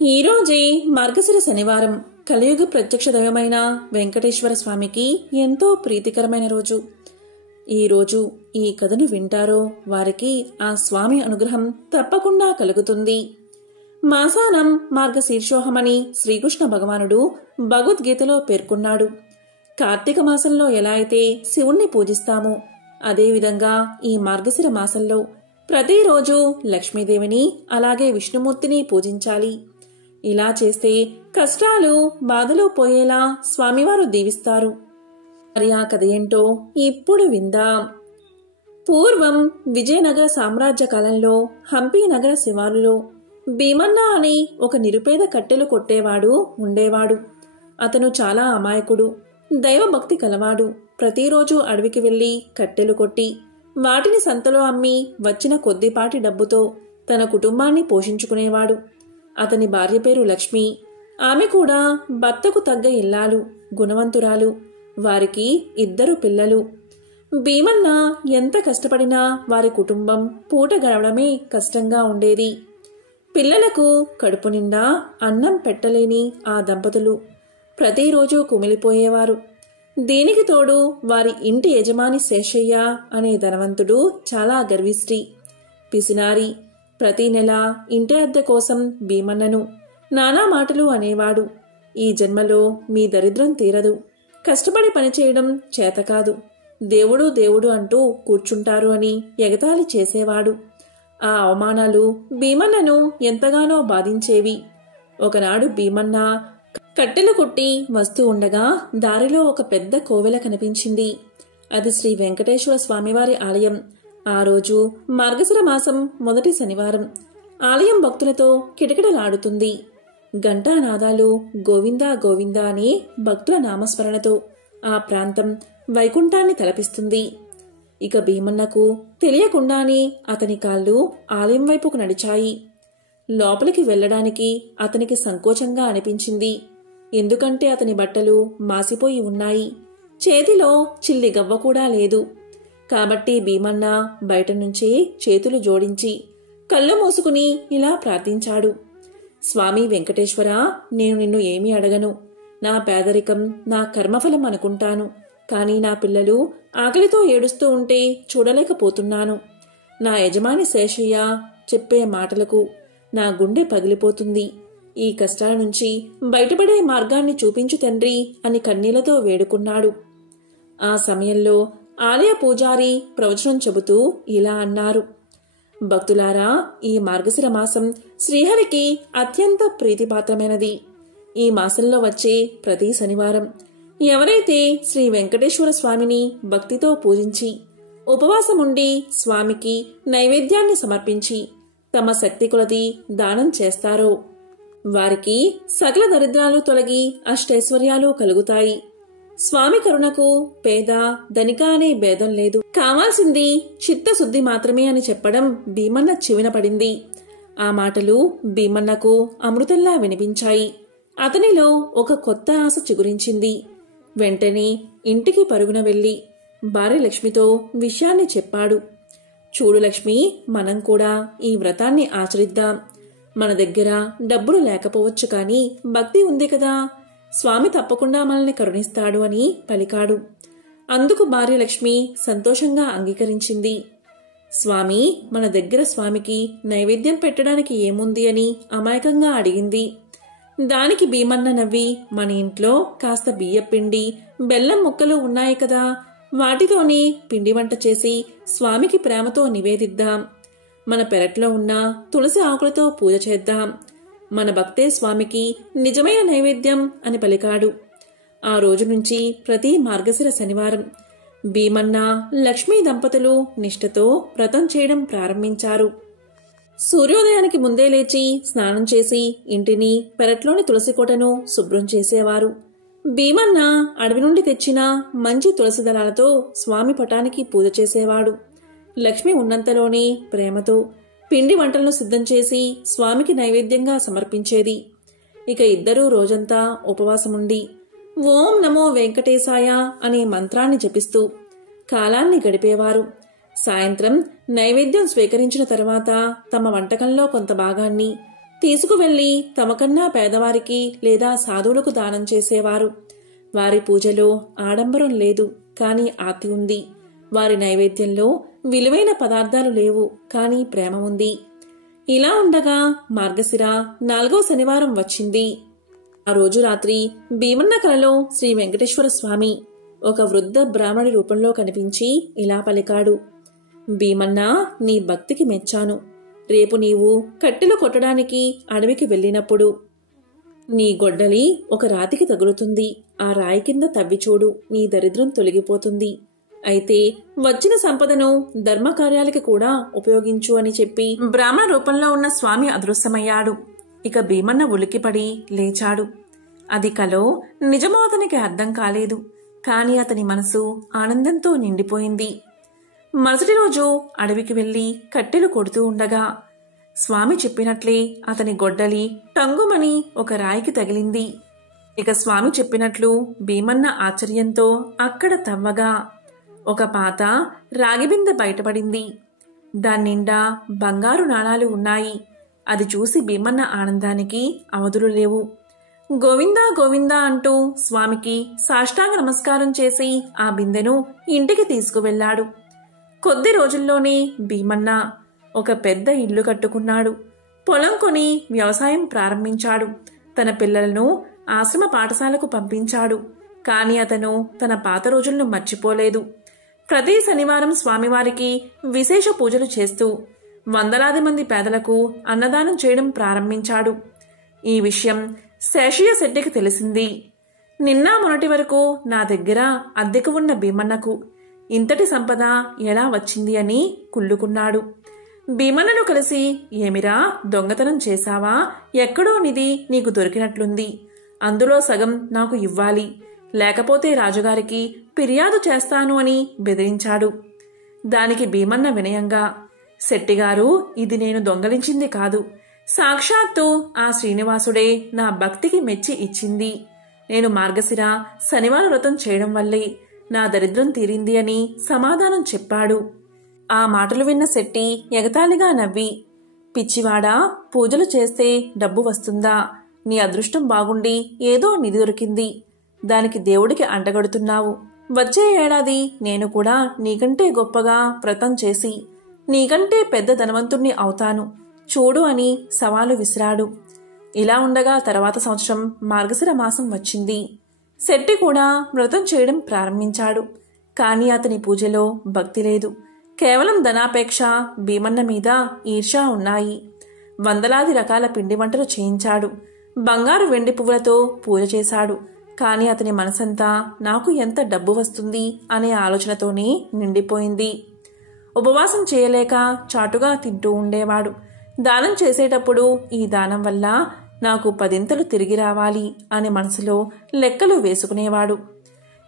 ఈరోజే మార్గశిర శనివారం. కలియుగ ప్రత్యక్ష దైవమైన వెంకటేశ్వర స్వామికి ఎంతో ప్రీతికరమైన రోజు. ఈరోజు ఈ కథను వింటారో వారికి ఆ స్వామి అనుగ్రహం తప్పకుండా కలుగుతుంది. మాసానం మార్గశీర్షోహమని శ్రీకృష్ణ భగవానుడు భగవద్గీతలో పేర్కొన్నాడు. కార్తీక మాసంలో ఎలా అయితే శివుణ్ణి పూజిస్తామో అదేవిధంగా ఈ మార్గశిర మాసంలో ప్రతిరోజు లక్ష్మీదేవిని అలాగే విష్ణుమూర్తిని పూజించాలి. ఇలా చేస్తే కష్టాలు బాధలు పోయేలా స్వామివారు దీవిస్తారు. మరి ఆ కథ ఏంటో ఇప్పుడు విందాం. పూర్వం విజయనగర సామ్రాజ్య కాలంలో హంపి నగర శివారులో భీమన్న అని ఒక నిరుపేద కట్టెలు కొట్టేవాడు ఉండేవాడు. అతను చాలా అమాయకుడు, దైవభక్తి కలవాడు. ప్రతిరోజు అడవికి వెళ్లి కట్టెలు కొట్టి వాటిని సంతలో అమ్మి వచ్చిన కొద్దిపాటి డబ్బుతో తన కుటుంబాన్ని పోషించుకునేవాడు. అతని భార్య పేరు లక్ష్మి. ఆమె కూడా భర్తకు తగ్గ ఇల్లాలు, గుణవంతురాలు. వారికి 2 పిల్లలు. భీమన్న ఎంత కష్టపడినా వారి కుటుంబం పూట గడవడమే కష్టంగా ఉండేది. పిల్లలకు కడుపు నిండా అన్నం పెట్టలేని ఆ దంపతులు ప్రతిరోజు కుమిలిపోయేవారు. దీనికి తోడు వారి ఇంటి యజమాని శేషయ్య అనే ధనవంతుడు చాలా గర్విష్టి, పిసినారి. ప్రతి నెల ఇంటి అద్దె కోసం భీమన్నను నానా మాటలు అనేవాడు. ఈ జన్మలో మీ దరిద్రం తీరదు, కష్టపడి పనిచేయడం చేతకాదు, దేవుడు దేవుడు అంటూ కూర్చుంటారు అని ఎగతాళి చేసేవాడు. ఆ అవమానాలు భీమన్నను ఎంతగానో బాధించేవి. ఒకనాడు భీమన్న కట్టెలు కొట్టి వస్తూ ఉండగా దారిలో ఒక పెద్ద కోవెల కనిపించింది. అది శ్రీ వెంకటేశ్వర స్వామివారి ఆలయం. ఆ రోజు మార్గశిర మాసం మొదటి శనివారం. ఆలయం భక్తులతో కిటకిటలాడుతుంది. ఘంటానాదాలు, గోవిందా గోవిందా అనే భక్తుల నామస్మరణతో ఆ ప్రాంతం వైకుంఠాన్ని తలపిస్తుంది. ఇక భీమన్నకు తెలియకుండానే అతని కాళ్ళు ఆలయం వైపుకు నడిచాయి. లోపలికి వెళ్లడానికి అతనికి సంకోచంగా అనిపించింది. ఎందుకంటే అతని బట్టలు మాసిపోయి ఉన్నాయి, చేతిలో చిల్లి గవ్వ కూడా లేదు. కాబట్టి భీమన్న బయట నుంచే చేతులు జోడించి కళ్ళు మూసుకుని ఇలా ప్రార్థించాడు. స్వామి వెంకటేశ్వర, నేను నిన్ను ఏమీ అడగను. నా పేదరికం నా కర్మఫలం అనుకుంటాను. కానీ నా పిల్లలు ఆకలితో ఏడుస్తూ ఉంటే చూడలేకపోతున్నాను. నా యజమాని శేషయ్య చెప్పే మాటలకు నా గుండె పగిలిపోతుంది. ఈ కష్టాల నుంచి బయటపడే మార్గాన్ని చూపించు తండ్రి అని కన్నీళ్లతో వేడుకున్నాడు. ఆ సమయంలో ఆలయ పూజారి ప్రవచనం చెబుతూ ఇలా అన్నారు. భక్తులారా, ఈ మార్గశిర మాసం శ్రీహరికి అత్యంత ప్రీతిపాత్రమైనది. ఈ మాసంలో వచ్చే ప్రతి శనివారం ఎవరైతే శ్రీ వెంకటేశ్వర స్వామిని భక్తితో పూజించి ఉపవాసముండి స్వామికి నైవేద్యాన్ని సమర్పించి తమ శక్తి కొలది దానం చేస్తారో వారికి సకల దరిద్రాలు తొలగి అష్టైశ్వర్యాలు కలుగుతాయి. స్వామి కరుణకు పేద ధనిక అనే భేదం లేదు, కావాల్సింది చిత్తశుద్ధి మాత్రమే అని చెప్పడం భీమన్న చెవిన పడింది. ఆ మాటలు భీమన్నకు అమృతంలా వినిపించాయి. అతనిలో ఒక కొత్త ఆశ చిగురించింది. వెంటనే ఇంటికి పరుగున వెళ్లి భార్య లక్ష్మితో విషయాన్ని చెప్పాడు. చూడు లక్ష్మి, మనం కూడా ఈ వ్రతాన్ని ఆచరిద్దాం. మన దగ్గర డబ్బులు లేకపోవచ్చు, కానీ భక్తి ఉంది కదా, స్వామి తప్పకుండా మనల్ని కరుణిస్తాడు అని పలికాడు. అందుకు భార్య లక్ష్మి సంతోషంగా అంగీకరించింది. స్వామి, మన దగ్గర స్వామికి నైవేద్యం పెట్టడానికి ఏముంది అని అమాయకంగా అడిగింది. దానికి భీమన్న నవ్వి, మన ఇంట్లో కాస్త బియ్యపిండి, బెల్లం ముక్కలు ఉన్నాయి కదా, వాటితోనే పిండి వంట చేసి స్వామికి ప్రేమతో నివేదిద్దాం. మన పెరట్లో ఉన్న తులసి ఆకులతో పూజ చేద్దాం. మన భక్తే స్వామికి నిజమైన నైవేద్యం అని పలికాడు. ఆ రోజు నుంచి ప్రతి మార్గశిర శనివారం భీమన్న లక్ష్మీ దంపతులు నిష్ఠతో వ్రతం చేయడం ప్రారంభించారు. సూర్యోదయానికి ముందే లేచి స్నానం చేసి ఇంటిని, పెరట్లోని తులసి కోటను శుభ్రం చేసేవారు. భీమన్న అడవి నుండి తెచ్చిన మంచి తులసి దళాలతో స్వామి పటానికి పూజ చేసేవాడు. లక్ష్మి ఉన్నంతలోనే ప్రేమతో పిండి వంటలను సిద్ధం చేసి స్వామికి నైవేద్యంగా సమర్పించేది. ఇక ఇద్దరూ రోజంతా ఉపవాసముండి ఓం నమో వెంకటేశాయ అనే మంత్రాన్ని జపిస్తూ కాలాన్ని గడిపేవారు. సాయంత్రం నైవేద్యం స్వీకరించిన తర్వాత తమ వంటకంలో కొంత భాగాన్ని తీసుకువెళ్లి తమకన్నా పేదవారికి లేదా సాధువులకు దానం చేసేవారు. వారి పూజలో ఆడంబరం లేదు, కాని ఆర్తి ఉంది. వారి నైవేద్యంలో విలువైన పదార్థాలు లేవు, కాని ప్రేమ ఉంది. ఇలా ఉండగా మార్గశిర 4వ శనివారం వచ్చింది. ఆ రోజు రాత్రి భీమన్న కలలో శ్రీ వెంకటేశ్వర స్వామి ఒక వృద్ధ బ్రాహ్మణి రూపంలో కనిపించి ఇలా పలికాడు. భీమన్నా, నీ భక్తికి మెచ్చాను. రేపు నీవు కట్టెలు కొట్టడానికి అడవికి వెళ్ళినప్పుడు నీ గొడ్డలి ఒక రాతికి తగులుతుంది. ఆ రాయి కింద తవ్విచూడు, నీ దరిద్రం తొలగిపోతుంది. అయితే వచ్చిన సంపదను ధర్మకార్యాలకి కూడా ఉపయోగించు అని చెప్పి బ్రాహ్మణ రూపంలో ఉన్న స్వామి అదృశ్యమయ్యాడు. ఇక భీమన్న ఉలిక్కిపడి లేచాడు. అది కలో నిజమో అతనికి అర్థం కాలేదు. కాని అతని మనసు ఆనందంతో నిండిపోయింది. మరుసటి రోజు అడవికి వెళ్లి కట్టెలు కొడుతూ ఉండగా స్వామి చెప్పినట్లే అతని గొడ్డలి టంగుమని ఒక రాయికి తగిలింది. ఇక స్వామి చెప్పినట్లు భీమన్న ఆశ్చర్యంతో అక్కడ తవ్వగా ఒక పాత రాగిబిందె బయటపడింది. దాన్నిండా బంగారు నాణాలు ఉన్నాయి. అది చూసి భీమన్న ఆనందానికి అవధులు లేవు. గోవిందా గోవిందా అంటూ స్వామికి సాష్టాంగ నమస్కారం చేసి ఆ బిందెను ఇంటికి తీసుకువెళ్లాడు. కొద్ది రోజుల్లోనే భీమన్న ఒక పెద్ద ఇల్లు కట్టుకున్నాడు. పొలం కొని వ్యవసాయం ప్రారంభించాడు. తన పిల్లలను ఆశ్రమ పాఠశాలకు పంపించాడు. కాని అతను తన పాత రోజులను మర్చిపోలేదు. ప్రతి శనివారం స్వామివారికి విశేష పూజలు చేస్తూ వందలాది మంది పేదలకు అన్నదానం చేయడం ప్రారంభించాడు. ఈ విషయం శేషయ్య శెట్టికి తెలిసింది. నిన్న మొన్నటి వరకు నా దగ్గర అద్దెకు ఉన్న భీమన్నకు ఇంతటి సంపద ఎలా వచ్చింది అని కుళ్ళుకున్నాడు. భీమన్నను కలిసి, ఏమిరా, దొంగతనం చేశావా? ఎక్కడో నిధి నీకు దొరికినట్లుంది. అందులో సగం నాకు ఇవ్వాలి, లేకపోతే రాజుగారికి ఫిర్యాదు చేస్తాను అని బెదిరించాడు. దానికి భీమన్న వినయంగా, శెట్టిగారు, ఇది నేను దొంగలించింది కాదు. సాక్షాత్తు ఆ శ్రీనివాసుడే నా భక్తికి మెచ్చి ఇచ్చింది. నేను మార్గశిర శనివార వ్రతం చేయడం వల్లే నా దరిద్రం తీరింది అని సమాధానం చెప్పాడు. ఆ మాటలు విన్న శెట్టి ఎగతాళిగా నవ్వి, పిచ్చివాడా, పూజలు చేస్తే డబ్బు వస్తుందా? నీ అదృష్టం బాగుండి ఏదో నిధి దొరికింది. దానికి దేవుడికి అంటగడుతున్నావు. వచ్చే ఏడాది నేను కూడా నీకంటే గొప్పగా వ్రతం చేసి నీకంటే పెద్ద ధనవంతుణ్ణి అవుతాను, చూడు అని సవాలు విసిరాడు. ఇలా ఉండగా తర్వాత సంవత్సరం మార్గశిర మాసం వచ్చింది. శెట్టి కూడా వ్రతం చేయడం ప్రారంభించాడు. కాని అతని పూజలో భక్తి లేదు. కేవలం ధనాపేక్ష, భీమన్న మీద ఈర్ష్య ఉన్నాయి. వందలాది రకాల పిండి వంటలు చేయించాడు. బంగారు వెండి పువ్వులతో పూజ చేశాడు. కాని అతని మనసంతా నాకు ఎంత డబ్బు వస్తుంది అనే ఆలోచనతోనే నిండిపోయింది. ఉపవాసం చేయలేక చాటుగా తింటూ ఉండేవాడు. దానం చేసేటప్పుడు ఈ దానం వల్ల నాకు 10 తిరిగి రావాలి అని మనసులో లెక్కలు వేసుకునేవాడు.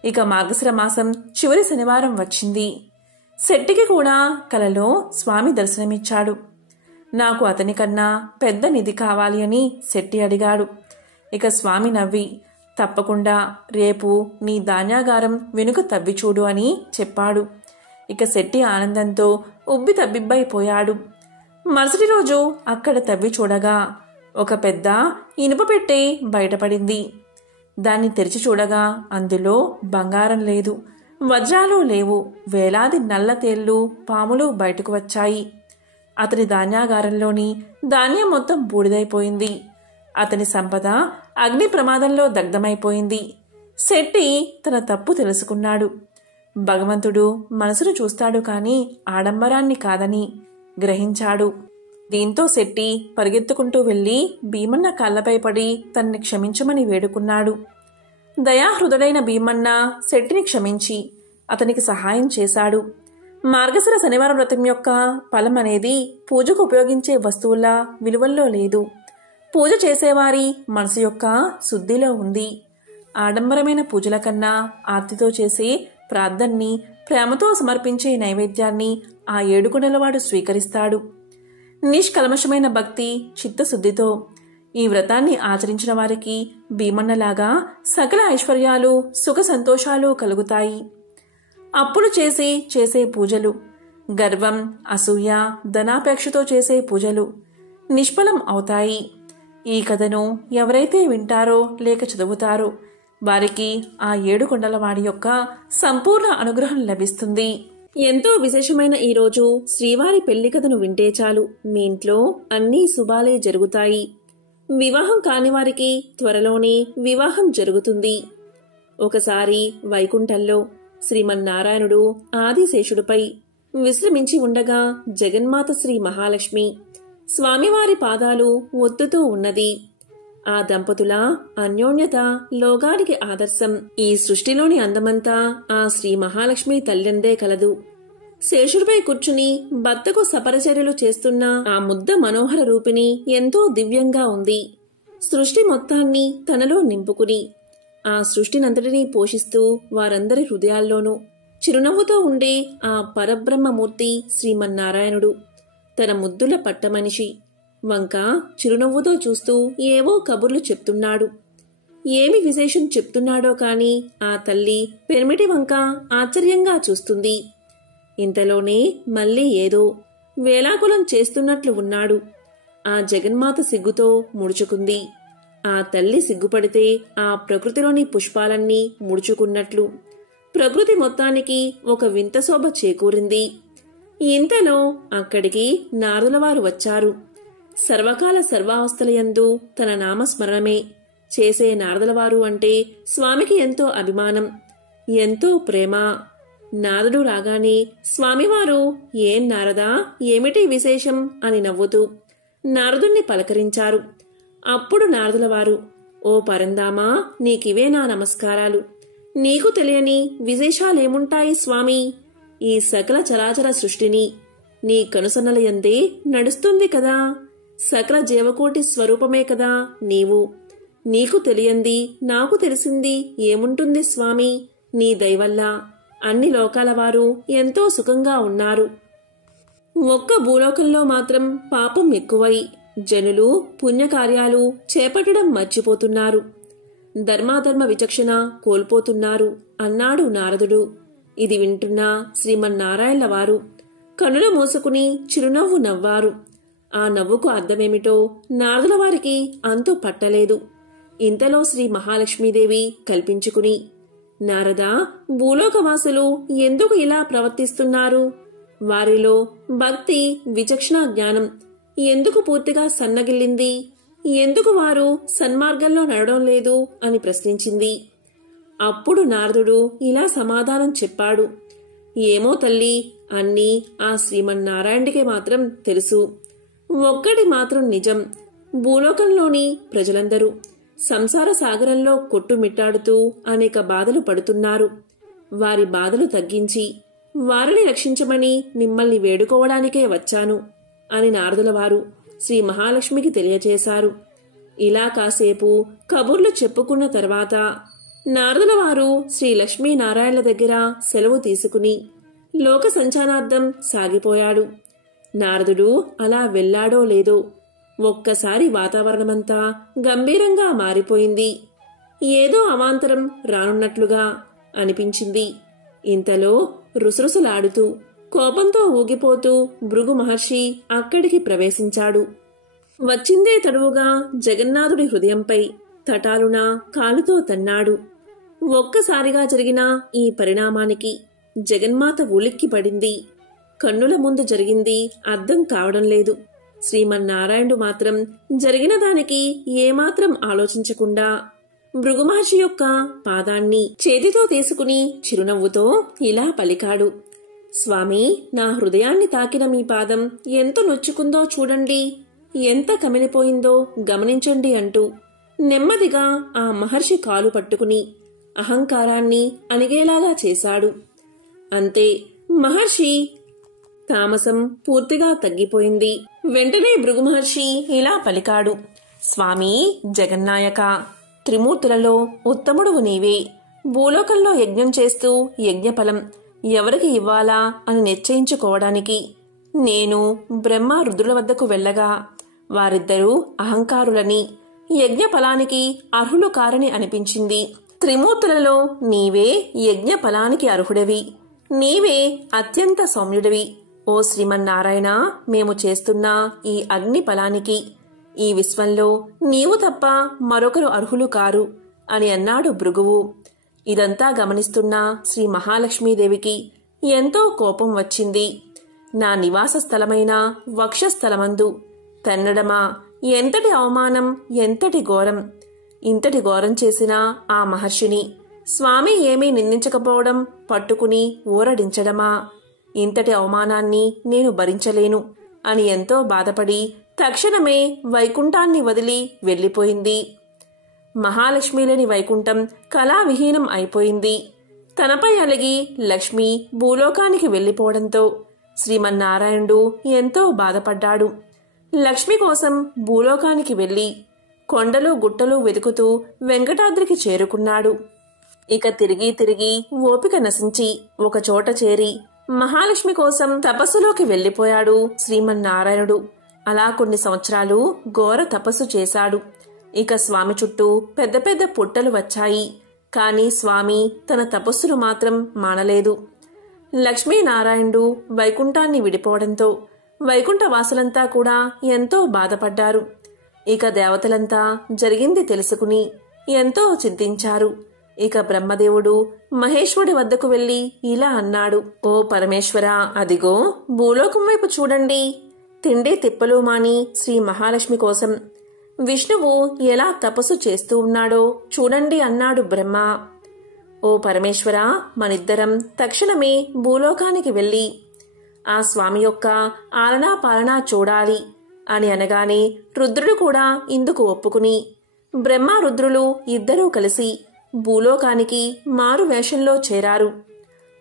ఇక మార్గశిర మాసం చివరి శనివారం వచ్చింది. శెట్టికి కూడా కలలో స్వామి దర్శనమిచ్చాడు. నాకు అతని కన్నా పెద్ద నిధి కావాలి అని శెట్టి అడిగాడు. ఇక స్వామి నవ్వి, తప్పకుండా రేపు నీ ధాన్యాగారం వెనుక తవ్విచూడు అని చెప్పాడు. ఇక శెట్టి ఆనందంతో ఉబ్బి తబ్బిబ్బైపోయాడు. మరుసటి రోజు అక్కడ తవ్వి చూడగా ఒక పెద్ద ఇనుప పెట్టె బయటపడింది. దాన్ని తెరిచి చూడగా అందులో బంగారం లేదు, వజ్రాలు లేవు. వేలాది నల్ల తేళ్లు, పాములు బయటకు వచ్చాయి. అతని ధాన్యాగారంలోని ధాన్యం మొత్తం బూడిదైపోయింది. అతని సంపద అగ్ని ప్రమాదంలో దగ్ధమైపోయింది. శెట్టి తన తప్పు తెలుసుకున్నాడు. భగవంతుడు మనసును చూస్తాడు కాని ఆడంబరాన్ని కాదని గ్రహించాడు. దీంతో శెట్టి పరిగెత్తుకుంటూ వెళ్లి భీమన్న కాళ్లపై పడి తన్ని క్షమించమని వేడుకున్నాడు. దయాహృదుడైన భీమన్న శెట్టిని క్షమించి అతనికి సహాయం చేశాడు. మార్గశిర శనివారం వ్రతం యొక్క ఫలం అనేది పూజకు ఉపయోగించే వస్తువుల విలువల్లో లేదు. పూజ చేసేవారి మనసు యొక్క శుద్ధిలో ఉంది. ఆడంబరమైన పూజల కన్నా ఆర్తితో చేసే ప్రార్థన్ని, ప్రేమతో సమర్పించే నైవేద్యాన్ని ఆ ఏడుకొండలవాడు స్వీకరిస్తాడు. నిష్కల్మషమైన భక్తి, చిత్తశుద్ధితో ఈ వ్రతాన్ని ఆచరించిన వారికి భీమన్నలాగా సకల ఐశ్వర్యాలు, సుఖ సంతోషాలు కలుగుతాయి. అప్పులు చేసి చేసే పూజలు, గర్వం, అసూయ, ధనాపేక్షతో చేసే పూజలు నిష్ఫలం అవుతాయి. ఈ కథను ఎవరైతే వింటారో లేక చదువుతారో వారికి ఆ 7 కొండల వాడి యొక్క సంపూర్ణ అనుగ్రహం లభిస్తుంది. ఎంతో విశేషమైన ఈ రోజు శ్రీవారి పెళ్లి కథను వింటే చాలు మీ ఇంట్లో అన్నీ శుభాలే జరుగుతాయి. వివాహం కాని వారికి త్వరలోనే వివాహం జరుగుతుంది. ఒకసారి వైకుంఠంలో శ్రీమన్నారాయణుడు ఆదిశేషుడిపై విశ్రమించి ఉండగా జగన్మాత శ్రీ మహాలక్ష్మి స్వామివారి పాదాలు ఒత్తుతూ ఉన్నది. ఆ దంపతుల అన్యోన్యత లోకానికి ఆదర్శం. ఈ సృష్టిలోని అందమంతా ఆ శ్రీ మహాలక్ష్మి తల్లిందే కలదు. శేషుడిపై కూర్చుని భర్తకు సపరిచర్యలు చేస్తున్న ఆ ముద్ద మనోహర రూపిణి ఎంతో దివ్యంగా ఉంది. సృష్టి మొత్తాన్ని తనలో నింపుకుని ఆ సృష్టినంతటినీ పోషిస్తూ వారందరి హృదయాల్లోనూ చిరునవ్వుతో ఉండే ఆ పరబ్రహ్మమూర్తి శ్రీమన్నారాయణుడు తన ముద్దుల పట్టమనిషి వంక చిరునవ్వుతో చూస్తూ ఏవో కబుర్లు చెప్తున్నాడు. ఏమి విశేషం చెప్తున్నాడో కాని ఆ తల్లి పెనిమిటి వంక ఆశ్చర్యంగా చూస్తుంది. ఇంతలోనే మళ్ళీ ఏదో వేలాకులం చేస్తున్నట్లు ఉన్నాడు. ఆ జగన్మాత సిగ్గుతో ముడుచుకుంది. ఆ తల్లి సిగ్గుపడితే ఆ ప్రకృతిలోని పుష్పాలన్నీ ముడుచుకున్నట్లు ప్రకృతి మొత్తానికి ఒక వింత శోభ చేకూరింది. ఇంతలో అక్కడికి నారదులవారు వచ్చారు. సర్వకాల సర్వావస్థలయందు తన నామస్మరణమే చేసే నారదులవారు అంటే స్వామికి ఎంతో అభిమానం, ఎంతో ప్రేమ. నారదుడు రాగానే స్వామివారు ఏం నారదా, ఏమిటి విశేషం అని నవ్వుతూ నారదుణ్ణి పలకరించారు. అప్పుడు నారదులవారు, ఓ పరందామా, నీకివే నా నమస్కారాలు. నీకు తెలియని విశేషాలేముంటాయి స్వామి? ఈ సకల చరాచర సృష్టిని నీ కనుసన్నలయందే నడుస్తుంది కదా. సకల జీవకోటి స్వరూపమే కదా నీవు. నీకు తెలియంది నాకు తెలిసింది ఏముంటుంది స్వామి? నీ దయవల్ల అన్ని లోకాల వారు ఎంతో సుఖంగా ఉన్నారు. ఒక్క భూలోకంలో మాత్రం పాపం ఎక్కువై జనులు పుణ్యకార్యాలు చేపట్టడం మర్చిపోతున్నారు. ధర్మాధర్మ విచక్షణ కోల్పోతున్నారు అన్నాడు నారదుడు. ఇది వింటున్న శ్రీమన్నారాయణల వారు కనుల మూసుకుని చిరునవ్వు నవ్వారు. ఆ నవ్వుకు అర్థమేమిటో నారదుల వారికి అంతు పట్టలేదు. ఇంతలో శ్రీ మహాలక్ష్మీదేవి కల్పించుకుని, నారదా, భూలోకవాసులు ఎందుకు ఇలా ప్రవర్తిస్తున్నారు? వారిలో భక్తి విచక్షణ జ్ఞానం ఎందుకు పూర్తిగా సన్నగిల్లింది? ఎందుకు వారు సన్మార్గంలో నడవడం లేదు అని ప్రశ్నించింది. అప్పుడు నారదుడు ఇలా సమాధానం చెప్పాడు. ఏమో తల్లి, అన్నీ ఆ శ్రీమన్నారాయణుడికి మాత్రం తెలుసు. ఒక్కటి మాత్రం నిజం, భూలోకంలోని ప్రజలందరూ సంసార సాగరంలో కొట్టుమిట్టాడుతూ అనేక బాధలు పడుతున్నారు. వారి బాధలు తగ్గించి వారిని రక్షించమని మిమ్మల్ని వేడుకోవడానికే వచ్చాను అని నారదులవారు శ్రీ మహాలక్ష్మికి తెలియచేశారు. ఇలా కాసేపు కబుర్లు చెప్పుకున్న తర్వాత నారదులవారు శ్రీ లక్ష్మీనారాయణల దగ్గర సెలవు తీసుకుని లోక సంచానార్థం సాగిపోయాడు. నారదుడు అలా వెళ్లాడో లేదో ఒక్కసారి వాతావరణమంతా గంభీరంగా మారిపోయింది. ఏదో అవాంతరం రానున్నట్లుగా అనిపించింది. ఇంతలో రుసరుసలాడుతూ కోపంతో ఊగిపోతూ భృగు మహర్షి అక్కడికి ప్రవేశించాడు. వచ్చిందే తడువుగా జగన్నాథుడి హృదయంపై తటాలున కాలుతో తన్నాడు. ఒక్కసారిగా జరిగిన ఈ పరిణామానికి జగన్మాత ఉలిక్కి పడింది. కన్నుల ముందు జరిగింది అర్థం కావడం లేదు. శ్రీమన్నారాయణుడు మాత్రం జరిగిన దానికి ఏమాత్రం ఆలోచించకుండా భృగుమహర్షి యొక్క పాదాన్ని చేతితో తీసుకుని చిరునవ్వుతో ఇలా పలికాడు. స్వామి, నా హృదయాన్ని తాకిన మీ పాదం ఎంత నొచ్చుకుందో చూడండి, ఎంత కమిలిపోయిందో గమనించండి అంటూ నెమ్మదిగా ఆ మహర్షి కాలు పట్టుకుని అహంకారాన్ని అణిగేలాగా చేశాడు. అంతే, మహర్షి తామసం పూర్తిగా తగ్గిపోయింది. వెంటనే భృగు మహర్షి ఇలా పలికాడు. స్వామి జగన్నాయక, త్రిమూర్తులలో ఉత్తముడువు నీవే. భూలోకంలో యజ్ఞం చేస్తూ యజ్ఞఫలం ఎవరికి ఇవ్వాలా అని నిశ్చయించుకోవడానికి నేను బ్రహ్మ రుద్రుల వద్దకు వెళ్ళగా వారిద్దరూ అహంకారులని, యజ్ఞఫలానికి అర్హులు కారని అనిపించింది. త్రిమూర్తులలో నీవే యజ్ఞ ఫలానికి అర్హుడవి, నీవే అత్యంత సౌమ్యుడివి. ఓ శ్రీమన్నారాయణ, మేము చేస్తున్న ఈ అగ్ని ఫలానికి ఈ విశ్వంలో నీవు తప్ప మరొకరు అర్హులు కారు అని అన్నాడు భృగువు. ఇదంతా గమనిస్తున్న శ్రీ మహాలక్ష్మీదేవికి ఎంతో కోపం వచ్చింది. నా నివాస స్థలమైన వక్షస్థలమందు తన్నడమా, ఎంతటి అవమానం, ఎంతటి ఘోరం! ఇంతటి ఘోరం చేసిన ఆ మహర్షిని స్వామి ఏమీ నిందించకపోవడం పట్టుకుని ఊరడించడమా? ఇంతటి అవమానాన్ని నేను భరించలేను అని ఎంతో బాధపడి తక్షణమే వైకుంఠాన్ని వదిలి వెళ్ళిపోయింది. మహాలక్ష్మి లేని వైకుంఠం కళావిహీనం అయిపోయింది. తనపై అలిగి లక్ష్మి భూలోకానికి వెళ్ళిపోవడంతో శ్రీమన్నారాయణుడు ఎంతో బాధపడ్డాడు. లక్ష్మి కోసం భూలోకానికి వెళ్లి కొండలు గుట్టలు వెతుకుతూ వెంకటాద్రికి చేరుకున్నాడు. ఇక తిరిగి తిరిగి ఓపిక నశించి ఒకచోట చేరి మహాలక్ష్మి కోసం తపస్సులోకి వెళ్లిపోయాడు శ్రీమన్నారాయణుడు. అలా కొన్ని సంవత్సరాలు ఘోర తపస్సు చేశాడు. ఇక స్వామి చుట్టూ పెద్ద పెద్ద పుట్టలు వచ్చాయి. కాని స్వామి తన తపస్సును మాత్రం మానలేదు. లక్ష్మీనారాయణుడు వైకుంఠాన్ని విడిపోవడంతో వైకుంఠ వాసులంతా కూడా ఎంతో బాధపడ్డారు. ఇక దేవతలంతా జరిగింది తెలుసుకుని ఎంతో చింతించారు. ఇక బ్రహ్మదేవుడు మహేశ్వరుడి వద్దకు వెళ్లి ఇలా అన్నాడు: ఓ పరమేశ్వర, అదిగో భూలోకం వైపు చూడండి. తిండి తిప్పలు మాని శ్రీ మహాలక్ష్మి కోసం విష్ణువు ఎలా తపస్సు చేస్తూ ఉన్నాడో చూడండి అన్నాడు బ్రహ్మ. ఓ పరమేశ్వర, మనిద్దరం తక్షణమే భూలోకానికి వెళ్లి ఆ స్వామి యొక్క ఆలనా పాలనా చూడాలి అని అనగానే రుద్రుడు కూడా ఇందుకు ఒప్పుకుని బ్రహ్మ రుద్రులు ఇద్దరూ కలిసి భూలోకానికి మారు వేషంలో చేరారు.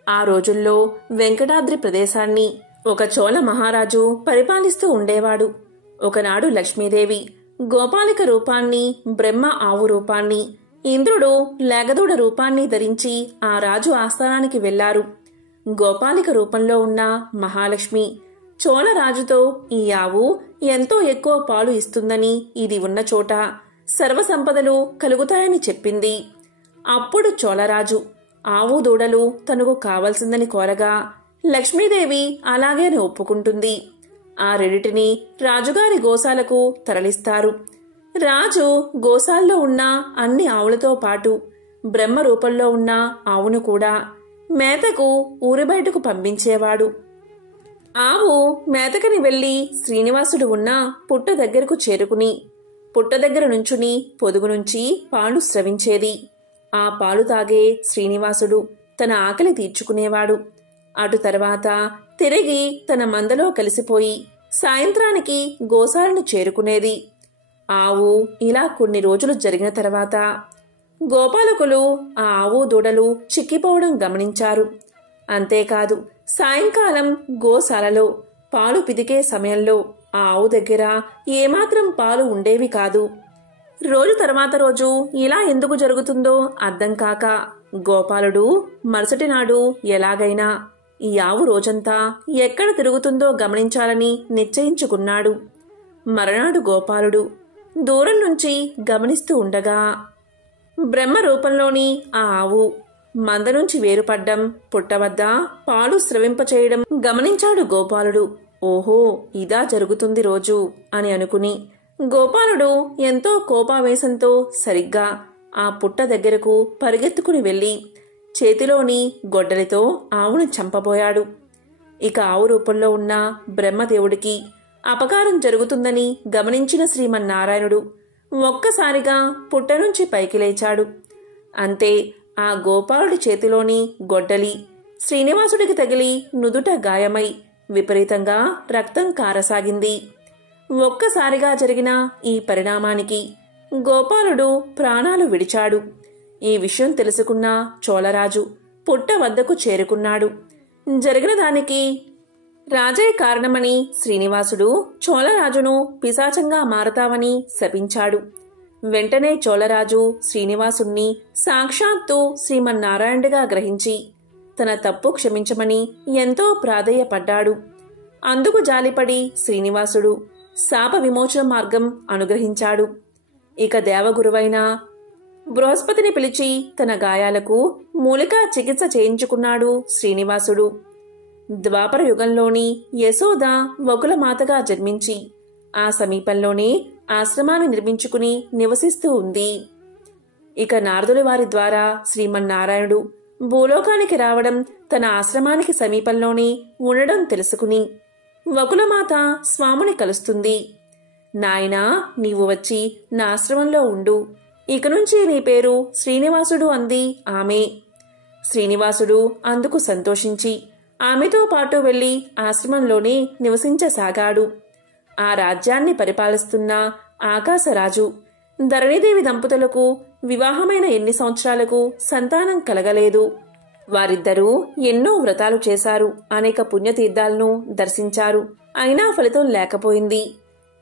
ఆ రోజుల్లో వెంకటాద్రి ప్రదేశాన్ని ఒక చోళ మహారాజు పరిపాలిస్తూ ఉండేవాడు. ఒకనాడు లక్ష్మీదేవి గోపాలిక రూపాన్ని, బ్రహ్మ ఆవు రూపాన్ని, ఇంద్రుడు లేగదూడ రూపాన్ని ధరించి ఆ రాజు ఆస్థానానికి వెళ్లారు. గోపాలిక రూపంలో ఉన్న మహాలక్ష్మి చోళరాజుతో ఈ ఆవు ఎంతో ఎక్కువ పాలు ఇస్తుందని, ఇది ఉన్న చోట సర్వసంపదలు కలుగుతాయని చెప్పింది. అప్పుడు చోళరాజు ఆవు దూడలు తనకు కావలసిందని కోరగా లక్ష్మీదేవి అలాగే ఒప్పుకుంటుంది. ఆ రెండిటిని రాజుగారి గోశాలకు తరలిస్తారు. రాజు గోశాల్లో ఉన్న అన్ని ఆవులతో పాటు బ్రహ్మ రూపంలో ఉన్న ఆవును కూడా మేతకు ఊరి బయటకు పంపించేవాడు. ఆవు మేతకని వెళ్లి శ్రీనివాసుడు ఉన్న పుట్ట దగ్గరకు చేరుకుని పుట్ట దగ్గర నుంచుని పొదుగు నుంచి పాలు స్రవించేది. ఆ పాలు తాగే శ్రీనివాసుడు తన ఆకలి తీర్చుకునేవాడు. అటు తర్వాత తిరిగి తన మందలో కలిసిపోయి సాయంత్రానికి గోశాలను చేరుకునేది. ఆవు ఇలా కొన్ని రోజులు జరిగిన తర్వాత గోపాలకులు ఆ ఆవు దూడలు చిక్కిపోవడం గమనించారు. అంతేకాదు, సాయంకాలం గోశాలలో పాలు పితికే సమయంలో ఆ ఆవు దగ్గర ఏమాత్రం పాలు ఉండేవి కాదు. రోజు తర్వాత రోజు ఇలా ఎందుకు జరుగుతుందో అర్థం కాక గోపాలుడు మరుసటి నాడు ఎలాగైనా ఈ ఆవు రోజంతా ఎక్కడ తిరుగుతుందో గమనించాలని నిశ్చయించుకున్నాడు. మరునాడు గోపాలుడు దూరం నుంచి గమనిస్తూ ఉండగా బ్రహ్మ రూపంలోని ఆ ఆవు మంద నుంచి వేరుపడ్డం, పుట్టవద్ద పాలు స్రవింపచేయడం గమనించాడు గోపాలుడు. ఓహో, ఇదా జరుగుతుంది రోజు అని అనుకుని గోపాలుడు ఎంతో కోపావేశంతో సరిగ్గా ఆ పుట్ట దగ్గరకు పరిగెత్తుకుని వెళ్లి చేతిలోని గొడ్డలితో ఆవును చంపబోయాడు. ఇక ఆవు రూపంలో ఉన్న బ్రహ్మదేవుడికి అపకారం జరుగుతుందని గమనించిన శ్రీమన్నారాయణుడు ఒక్కసారిగా పుట్ట నుంచి పైకి లేచాడు. అంతే, ఆ గోపాలుడి చేతిలోని గొడ్డలి శ్రీనివాసుడికి తగిలి నుదుట గాయమై విపరీతంగా రక్తం కారసాగింది. ఒక్కసారిగా జరిగిన ఈ పరిణామానికి గోపాలుడు ప్రాణాలు విడిచాడు. ఈ విషయం తెలుసుకున్న చోళరాజు పుట్ట వద్దకు చేరుకున్నాడు. జరిగిన దానికి రాజే కారణమని శ్రీనివాసుడు చోళరాజును పిశాచంగా మారతావని శపించాడు. వెంటనే చోళరాజు శ్రీనివాసుణ్ణి సాక్షాత్తు శ్రీమన్నారాయణుడిగా గ్రహించి తన తప్పు క్షమించమని ఎంతో ప్రాధేయపడ్డాడు. అందుకు జాలిపడి శ్రీనివాసుడు శాప విమోచన మార్గం అనుగ్రహించాడు. ఇక దేవగురువైన బృహస్పతిని పిలిచి తన గాయాలకు మూలికా చికిత్స చేయించుకున్నాడు శ్రీనివాసుడు. ద్వాపర యుగంలోని యశోద వకులమాతగా జన్మించి ఆ సమీపంలోనే ఆశ్రమాన్ని నిర్మించుకుని నివసిస్తూ ఉంది. ఇక నారదుల వారి ద్వారా శ్రీమన్నారాయణుడు భూలోకానికి రావడం, తన ఆశ్రమానికి సమీపంలోనే ఉండడం తెలుసుకుని వకులమాత స్వామిని కలుస్తుంది. నాయనా, నీవు వచ్చి నా ఆశ్రమంలో ఉండు. ఇక నుంచి నీ పేరు శ్రీనివాసుడు అంది ఆమె. శ్రీనివాసుడు అందుకు సంతోషించి ఆమెతో పాటు వెళ్లి ఆశ్రమంలోనే నివసించసాగాడు. ఆ రాజ్యాన్ని పరిపాలిస్తున్న ఆకాశరాజు ధరణీదేవి దంపతులకు వివాహమైన ఎన్ని సంవత్సరాలకు సంతానం కలగలేదు. వారిద్దరూ ఎన్నో వ్రతాలు చేశారు, అనేక పుణ్యతీర్థాలను దర్శించారు. అయినా ఫలితం లేకపోయింది.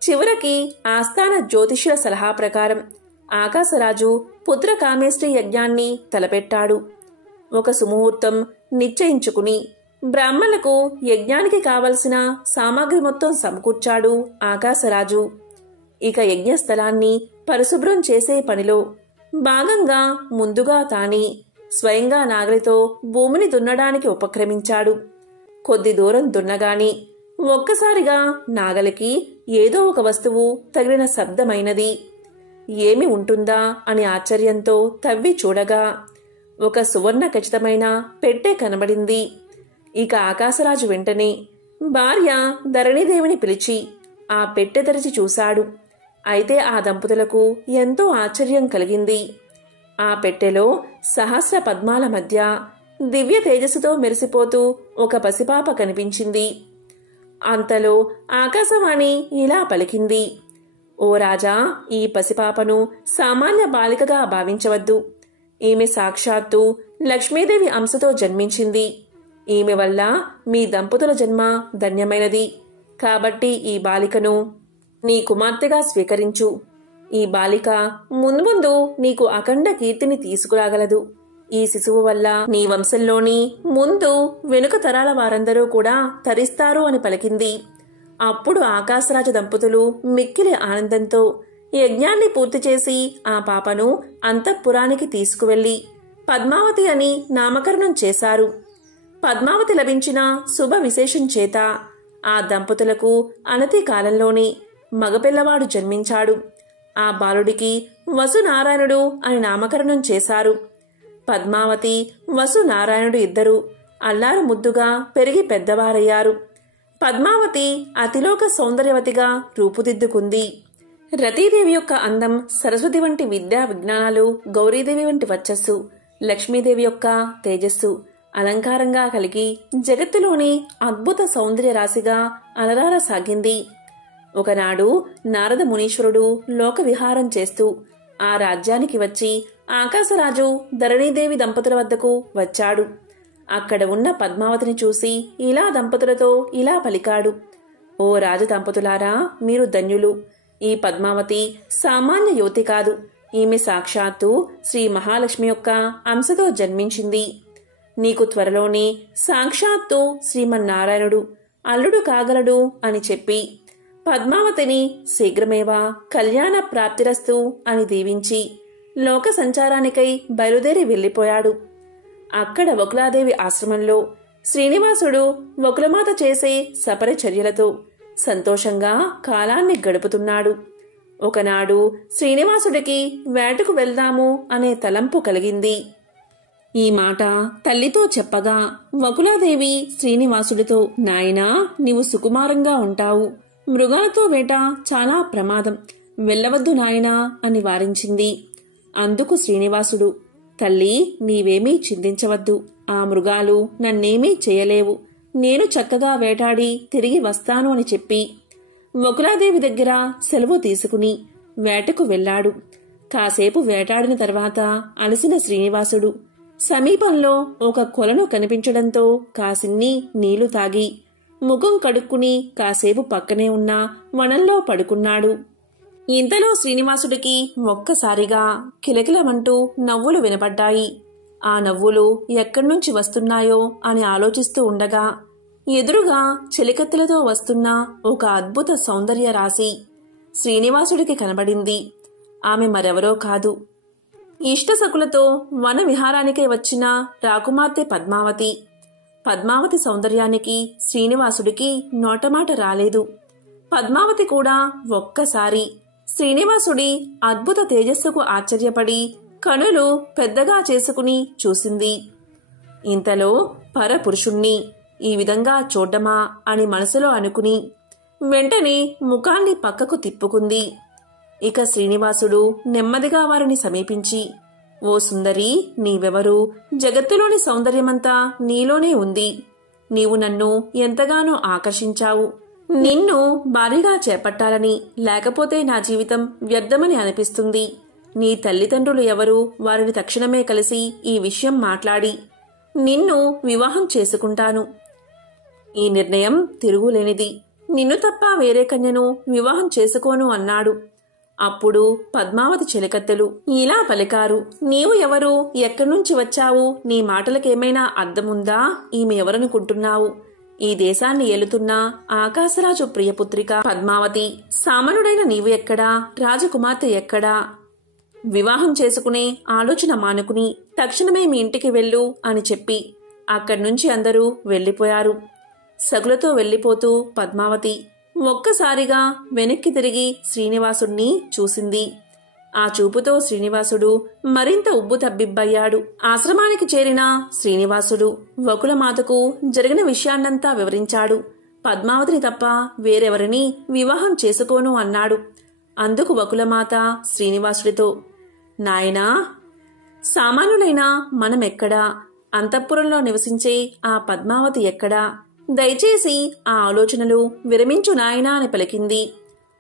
చివరికి ఆస్థాన జ్యోతిష్యుల సలహా ప్రకారం ఆకాశరాజు పుత్ర కామేష్టి యజ్ఞాన్ని తలపెట్టాడు. ఒక సుముహూర్తం నిశ్చయించుకుని బ్రాహ్మణులకు యజ్ఞానికి కావలసిన సామాగ్రి మొత్తం సమకూర్చాడు ఆకాశరాజు. ఇక యజ్ఞస్థలాన్ని పరిశుభ్రం చేసే పనిలో భాగంగా ముందుగా తానే స్వయంగా నాగలితో భూమిని దున్నడానికి ఉపక్రమించాడు. కొద్ది దూరం దున్నగాని ఒక్కసారిగా నాగలికి ఏదో ఒక వస్తువు తగిలిన శబ్దమైనది. ఏమి ఉంటుందా అని ఆశ్చర్యంతో తవ్వి చూడగా ఒక సువర్ణ ఖచ్చితమైన పెట్టె కనబడింది. ఇక ఆకాశరాజు వెంటనే భార్య ధరణీదేవిని పిలిచి ఆ పెట్టె తెరిచి చూశాడు. అయితే ఆ దంపతులకు ఎంతో ఆశ్చర్యం కలిగింది. ఆ పెట్టెలో సహస్ర పద్మాల మధ్య దివ్య తేజస్సుతో మెరిసిపోతూ ఒక పసిపాప కనిపించింది. అంతలో ఆకాశవాణి ఇలా పలికింది: ఓ రాజా, ఈ పసిపాపను సామాన్య బాలికగా భావించవద్దు. ఈమె సాక్షాత్తు లక్ష్మీదేవి అంశతో జన్మించింది. ఈమె వల్ల మీ దంపతుల జన్మ ధన్యమైనది. కాబట్టి ఈ బాలికను నీ కుమార్తెగా స్వీకరించు. ఈ బాలిక మున్ముందు నీకు అఖండ కీర్తిని తీసుకురాగలదు. ఈ శిశువు వల్ల నీ వంశంలోని ముందు వెనుక తరాల వారందరూ కూడా తరిస్తారు అని పలికింది. అప్పుడు ఆకాశరాజు దంపతులు మిక్కిలి ఆనందంతో యజ్ఞాన్ని పూర్తి చేసి ఆ పాపను అంతఃపురానికి తీసుకువెళ్లి పద్మావతి అని నామకరణం చేశారు. పద్మావతి లభించిన శుభ విశేషం చేత ఆ దంపతులకు అనతి కాలంలోనే మగపిల్లవాడు జన్మించాడు. ఆ బాలుడికి వసునారాయణుడు అని నామకరణం చేశారు. పద్మావతి, వసునారాయణుడు ఇద్దరు అల్లారు ముద్దుగా పెరిగి పెద్దవారయ్యారు. పద్మావతి అతిలోక సౌందర్యవతిగా రూపుదిద్దుకుంది. రతీదేవి యొక్క అందం, సరస్వతి వంటి విద్యా విజ్ఞానాలు, గౌరీదేవి వంటి వర్చస్సు, లక్ష్మీదేవి యొక్క తేజస్సు అలంకారంగా కలిగి జగత్తులోని అద్భుత సౌందర్య రాశిగా అలరారసాగింది. ఒకనాడు నారద మునీశ్వరుడు లోక విహారం చేస్తూ ఆ రాజ్యానికి వచ్చి ఆకాశరాజు ధరణీదేవి దంపతుల వద్దకు వచ్చాడు. అక్కడ ఉన్న పద్మావతిని చూసి ఇలా దంపతులతో ఇలా పలికాడు: ఓ రాజ దంపతులారా, మీరు ధన్యులు. ఈ పద్మావతి సామాన్య యువతి కాదు. ఈమె సాక్షాత్తు శ్రీ మహాలక్ష్మి యొక్క అంశతో జన్మించింది. నీకు త్వరలోనే సాక్షాత్తు శ్రీమన్నారాయణుడు అల్లుడు కాగలడు అని చెప్పి పద్మావతిని శీఘ్రమేవా కళ్యాణ ప్రాప్తిరస్తు అని దీవించి లోక సంచారానికై బయలుదేరి వెళ్లిపోయాడు. అక్కడ వకులాదేవి ఆశ్రమంలో శ్రీనివాసుడు వకులమాత చేసే సపరిచర్యలతో సంతోషంగా కాలాన్ని గడుపుతున్నాడు. ఒకనాడు శ్రీనివాసుడికి వేటకు వెళ్దాము అనే తలంపు కలిగింది. ఈ మాట తల్లితో చెప్పగా వకులాదేవి శ్రీనివాసుడితో, నాయనా, నీవు సుకుమారంగా ఉంటావు. మృగాలతో వేట చాలా ప్రమాదం. వెళ్ళవద్దు నాయనా అని వారించింది. అందుకు శ్రీనివాసుడు, తల్లి, నీవేమీ చింతించవద్దు. ఆ మృగాలు నన్నేమీ చేయలేవు. నేను చక్కగా వేటాడి తిరిగి వస్తాను అని చెప్పి వకులాదేవి దగ్గర సెలవు తీసుకుని వేటకు వెళ్లాడు. కాసేపు వేటాడిన తర్వాత అలసిన శ్రీనివాసుడు సమీపంలో ఒక కొలను కనిపించడంతో కాసిన్ని నీళ్లు తాగి ముఖం కడుక్కుని కాసేపు పక్కనే ఉన్న వనంలో పడుకున్నాడు. ఇంతలో శ్రీనివాసుడికి ఒక్కసారిగా కిలకిలమంటూ నవ్వులు వినపడ్డాయి. ఆ నవ్వులు ఎక్కడ్నుంచి వస్తున్నాయో అని ఆలోచిస్తూ ఉండగా ఎదురుగా చెలికత్తెలతో వస్తున్న ఒక అద్భుత సౌందర్య రాశి శ్రీనివాసుడికి కనబడింది. ఆమె మరెవరో కాదు, ఇష్టసకులతో వన విహారానికై వచ్చిన రాకుమార్తె పద్మావతి. పద్మావతి సౌందర్యానికి శ్రీనివాసుడికి నోటమాట రాలేదు. పద్మావతి కూడా ఒక్కసారి శ్రీనివాసుడి అద్భుత తేజస్సుకు ఆశ్చర్యపడి కనులు పెద్దగా చేసుకుని చూసింది. ఇంతలో పరపురుషుణ్ణి ఈ విధంగా చూడ్డమా అని మనసులో అనుకుని వెంటనే ముఖాన్ని పక్కకు తిప్పుకుంది. ఇక శ్రీనివాసుడు నెమ్మదిగా వారిని సమీపించి, ఓ సుందరి, నీవెవరు? జగత్తులోని సౌందర్యమంతా నీలోనే ఉంది. నీవు నన్ను ఎంతగానో ఆకర్షించావు. నిన్ను భారీగా చేపట్టాలని, లేకపోతే నా జీవితం వ్యర్థమని అనిపిస్తుంది. నీ తల్లిదండ్రులు ఎవరు? వారిని తక్షణమే కలిసి ఈ విషయం మాట్లాడి నిన్ను వివాహం చేసుకుంటాను. ఈ నిర్ణయం తిరుగులేనిది. నిన్ను తప్ప వేరే కన్యను వివాహం చేసుకోను అన్నాడు. అప్పుడు పద్మావతి చెలికత్తెలు ఇలా పలికారు, నీవు ఎవరు? ఎక్కడ్నుంచి వచ్చావు? నీ మాటలకేమైనా అర్థముందా? ఈమె ఎవరనుకుంటున్నావు? ఈ దేశాన్ని ఏలుతున్న ఆకాశరాజు ప్రియపుత్రిక పద్మావతి. సామాన్యుడైన నీవు ఎక్కడా? రాజకుమార్తె ఎక్కడా? వివాహం చేసుకునే ఆలోచన మానుకుని తక్షణమే మీ ఇంటికి వెళ్ళు అని చెప్పి అక్కడ్నుంచి అందరూ వెళ్లిపోయారు. సగులతో వెళ్లిపోతూ పద్మావతి ఒక్కసారిగా వెనక్కి తిరిగి శ్రీనివాసుణ్ణి చూసింది. ఆ చూపుతో శ్రీనివాసుడు మరింత ఉబ్బుతబ్బిబ్బయ్యాడు. ఆశ్రమానికి చేరిన శ్రీనివాసుడు వకులమాతకు జరిగిన విషయాన్నంతా వివరించాడు. పద్మావతిని తప్ప వేరెవరిని వివాహం చేసుకోను అన్నాడు. అందుకు వకులమాత శ్రీనివాసుడితో, నాయనా, సామాన్యులైన మనమెక్కడా? అంతఃపురంలో నివసించే ఆ పద్మావతి ఎక్కడా? దయచేసి ఆ ఆలోచనలు విరమించు నాయనా అని పలికింది.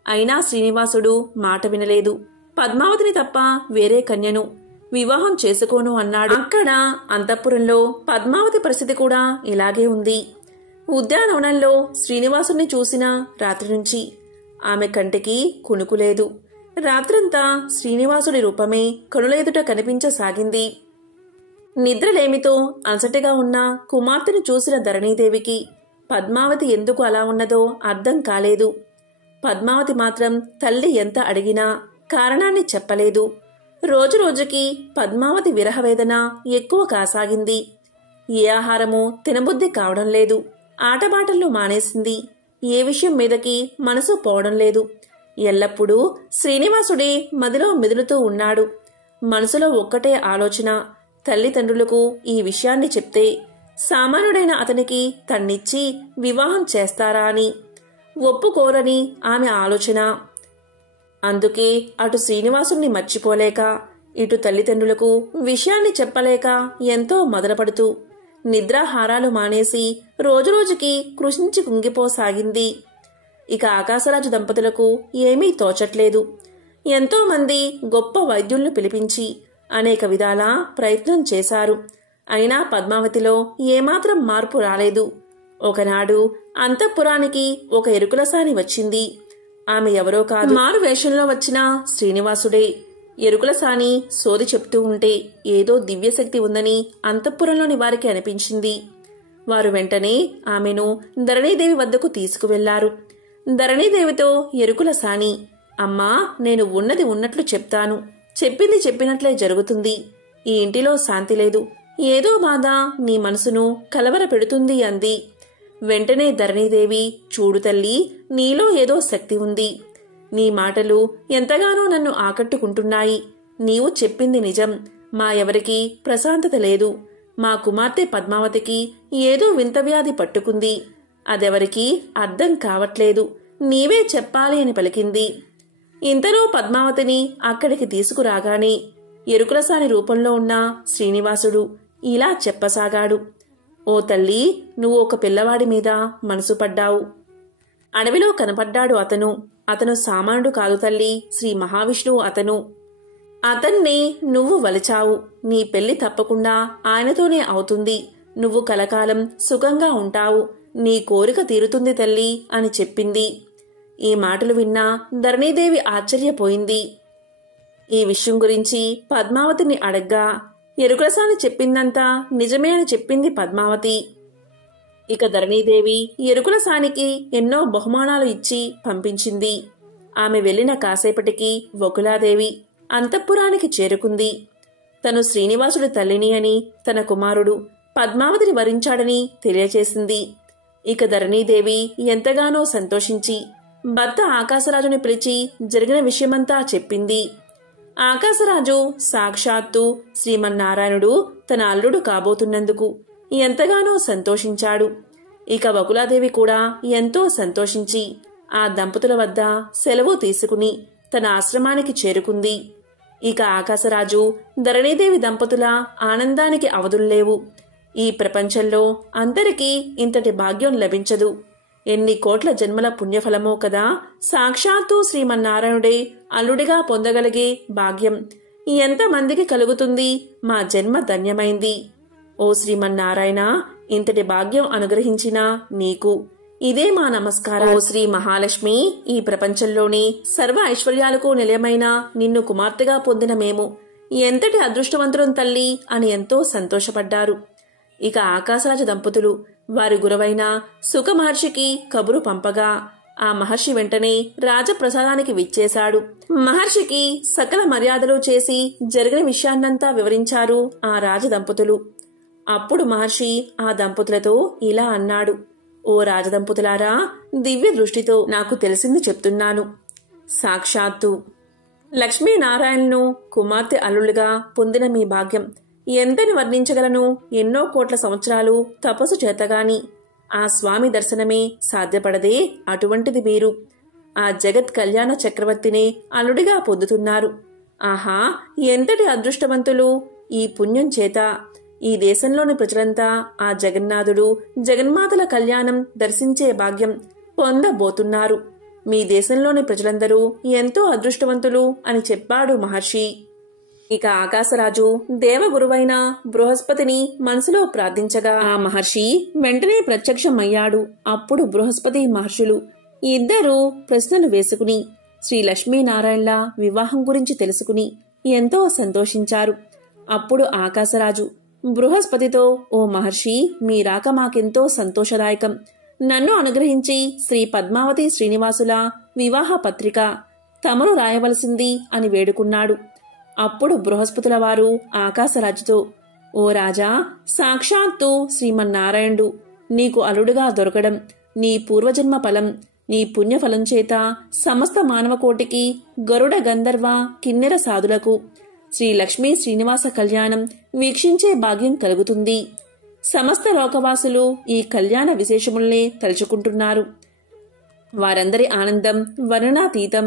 అయినా శ్రీనివాసుడు మాట వినలేదు. పద్మావతిని తప్ప వేరే కన్యను వివాహం చేసుకోను అన్నాడు. అక్కడ అంతఃపురంలో పద్మావతి పరిస్థితి కూడా ఇలాగే ఉంది. ఉద్యానవనంలో శ్రీనివాసుని చూసిన రాత్రి నుంచి ఆమె కంటికి కునుకులేదు. రాత్రంతా శ్రీనివాసుడి రూపమే కనుల ఎదుట కనిపించసాగింది. నిద్రలేమితో అలసటగా ఉన్న కుమార్తెను చూసిన ధరణీదేవికి పద్మావతి ఎందుకు అలా ఉన్నదో అర్థం కాలేదు. పద్మావతి మాత్రం తల్లి ఎంత అడిగినా కారణాన్ని చెప్పలేదు. రోజురోజుకి పద్మావతి విరహవేదన ఎక్కువ కాసాగింది. ఏ ఆహారము తినబుద్ధి కావడం లేదు. ఆటపాటల్లో మానేసింది. ఏ విషయం మీదకి మనసు పోవడం లేదు. ఎల్లప్పుడూ శ్రీనివాసుడే మదిలో మెదులుతూ ఉన్నాడు. మనసులో ఒక్కటే ఆలోచన, తల్లిదండ్రులకు ఈ విషయాన్ని చెప్తే సామాన్యుడైన అతనికి తన్నిచ్చి వివాహం చేస్తారా అని. ఒప్పుకోరని ఆమె ఆలోచన. అందుకే అటు శ్రీనివాసుణ్ణి మర్చిపోలేక, ఇటు తల్లిదండ్రులకు విషయాన్ని చెప్పలేక ఎంతో మదనపడుతూ నిద్రాహారాలు మానేసి రోజురోజుకి కృషించి కుంగిపోసాగింది. ఇక ఆకాశరాజు దంపతులకు ఏమీ తోచట్లేదు. ఎంతోమంది గొప్ప వైద్యులను పిలిపించి అనేక విధాల ప్రయత్నం చేశారు. అయినా పద్మావతిలో ఏమాత్రం మార్పు రాలేదు. ఒకనాడు అంతఃపురానికి ఒక ఎరుకులసాని వచ్చింది. ఆమె ఎవరో కాదు, మారు వేషంలో వచ్చిన శ్రీనివాసుడే. ఎరుకులసాని సోది చెప్తూ ఉంటే ఏదో దివ్యశక్తి ఉందని అంతఃపురంలోని వారికి అనిపించింది. వారు వెంటనే ఆమెను ధరణీదేవి వద్దకు తీసుకువెళ్లారు. ధరణీదేవితో ఎరుకులసాని, అమ్మా, నేను ఉన్నది ఉన్నట్లు చెప్తాను. చెప్పింది చెప్పినట్లే జరుగుతుంది. ఈ ఇంటిలో శాంతి లేదు. ఏదో బాధ నీ మనసును కలవర పెడుతుంది అంది. వెంటనే ధరణీదేవి, చూడు తల్లి, నీలో ఏదో శక్తి ఉంది. నీ మాటలు ఎంతగానో నన్ను ఆకట్టుకుంటున్నాయి. నీవు చెప్పింది నిజం. మా ఎవరికీ ప్రశాంతత లేదు. మా కుమార్తె పద్మావతికి ఏదో వింత వ్యాధి పట్టుకుంది. అదెవరికీ అర్థం కావట్లేదు. నీవే చెప్పాలి అని పలికింది. ఇంతలో పద్మావతిని అక్కడికి తీసుకురాగానే ఎరుకులసాని రూపంలో ఉన్న శ్రీనివాసుడు ఇలా చెప్పసాగాడు. ఓ తల్లి, నువ్వు ఒక పిల్లవాడి మీద మనసు పడ్డావు. అడవిలో కనపడ్డాడు అతను సామాన్యుడు కాదు తల్లి, శ్రీ మహావిష్ణువు అతను. అతన్ని నువ్వు వలిచావు. నీ పెళ్లి తప్పకుండా ఆయనతోనే అవుతుంది. నువ్వు కలకాలం సుఖంగా ఉంటావు. నీ కోరిక తీరుతుంది తల్లి అని చెప్పింది. ఈ మాటలు విన్నా ధరణీదేవి ఆశ్చర్యపోయింది. ఈ విషయం గురించి పద్మావతిని అడగ్గా ఎరుకులసాని చెప్పిందంతా నిజమే అని చెప్పింది పద్మావతి. ఇక ధరణీదేవి ఎరుకులసానికి ఎన్నో బహుమానాలు ఇచ్చి పంపించింది. ఆమె వెళ్లిన కాసేపటికి వకులాదేవి అంతఃపురానికి చేరుకుంది. తను శ్రీనివాసుడి తల్లిని అని, తన కుమారుడు పద్మావతిని వరించాడని తెలియచేసింది. ఇక ధరణీదేవి ఎంతగానో సంతోషించి భర్త ఆకాశరాజుని పిలిచి జరిగిన విషయమంతా చెప్పింది. ఆకాశరాజు సాక్షాత్తు శ్రీమన్నారాయణుడు తన అల్లుడు కాబోతున్నందుకు ఎంతగానో సంతోషించాడు. ఇక వకులాదేవి కూడా ఎంతో సంతోషించి ఆ దంపతుల వద్ద సెలవు తీసుకుని తన ఆశ్రమానికి చేరుకుంది. ఇక ఆకాశరాజు ధరణీదేవి దంపతుల ఆనందానికి అవధుల్లేవు. ఈ ప్రపంచంలో అందరికీ ఇంతటి భాగ్యం లభించదు. ఎన్ని కోట్ల జన్మల పుణ్యఫలమో కదా సాక్షాత్తు శ్రీమన్నారాయణుడే అల్లుడిగా పొందగలిగే భాగ్యం ఎంతమందికి కలుగుతుంది. మా జన్మ ధన్యమైంది. ఓ శ్రీమన్నారాయణ, ఇంతటి భాగ్యం అనుగ్రహించిన నీకు ఇదే మా నమస్కారం. ఓ శ్రీ మహాలక్ష్మి, ఈ ప్రపంచంలోని సర్వ ఐశ్వర్యాలకు నిలయమైన నిన్ను కుమార్తెగా పొందిన మేము ఎంతటి అదృష్టవంతులం తల్లి అని ఎంతో సంతోషపడ్డారు. ఇక ఆకాశరాజ దంపతులు వారి గురువైన సుఖ మహర్షికి కబురు పంపగా ఆ మహర్షి వెంటనే రాజప్రసాదానికి విచ్చేశాడు. మహర్షికి సకల మర్యాదలు చేసి జరిగిన విషయాన్నంతా వివరించారు ఆ రాజదంపతులు. అప్పుడు మహర్షి ఆ దంపతులతో ఇలా అన్నాడు. ఓ రాజదంపతులారా, దివ్య దృష్టితో నాకు తెలిసింది చెప్తున్నాను. సాక్షాత్తు లక్ష్మీనారాయణను కుమార్తె అల్లులుగా పొందిన మీ భాగ్యం ఎంతని వర్ణించగలను. ఎన్నో కోట్ల సంవత్సరాలు తపస్సు చేతగాని ఆ స్వామి దర్శనమే సాధ్యపడదే. అటువంటిది మీరు ఆ జగత్ కళ్యాణ చక్రవర్తిని అల్లుడిగా పొందుతున్నారు. ఆహా, ఎంతటి అదృష్టవంతులు! ఈ పుణ్యం చేత ఈ దేశంలోని ప్రజలంతా ఆ జగన్నాథుడు జగన్మాతల కళ్యాణం దర్శించే భాగ్యం పొందబోతున్నారు. మీ దేశంలోని ప్రజలందరూ ఎంతో అదృష్టవంతులు అని చెప్పాడు మహర్షి. ఇక ఆకాశరాజు దేవగురువైన బృహస్పతిని మనసులో ప్రార్థించగా ఆ మహర్షి వెంటనే ప్రత్యక్షమయ్యాడు. అప్పుడు బృహస్పతి మహర్షులు ఇద్దరూ ప్రశ్నలు వేసుకుని శ్రీ లక్ష్మీనారాయణల వివాహం గురించి తెలుసుకుని ఎంతో సంతోషించారు. అప్పుడు ఆకాశరాజు బృహస్పతితో, ఓ మహర్షి, మీ రాక మాకెంతో సంతోషదాయకం. నన్ను అనుగ్రహించి శ్రీ పద్మావతి శ్రీనివాసుల వివాహ పత్రిక తమరు రాయవలసింది అని వేడుకున్నాడు. అప్పుడు బృహస్పతుల వారు ఆకాశరాజుతో, ఓ రాజా, సాక్షాత్తు శ్రీమన్నారాయణుడు నీకు అల్లుడుగా దొరకడం నీ పూర్వజన్మ ఫలం. నీ పుణ్యఫలం చేత సమస్త మానవకోటికి గరుడ గంధర్వ కిన్నెర సాధులకు శ్రీ లక్ష్మీ శ్రీనివాస కళ్యాణం వీక్షించే భాగ్యం కలుగుతుంది. సమస్త లోకవాసులు ఈ కళ్యాణ విశేషముల్నే తలుచుకుంటున్నారు. వారందరి ఆనందం వర్ణనాతీతం.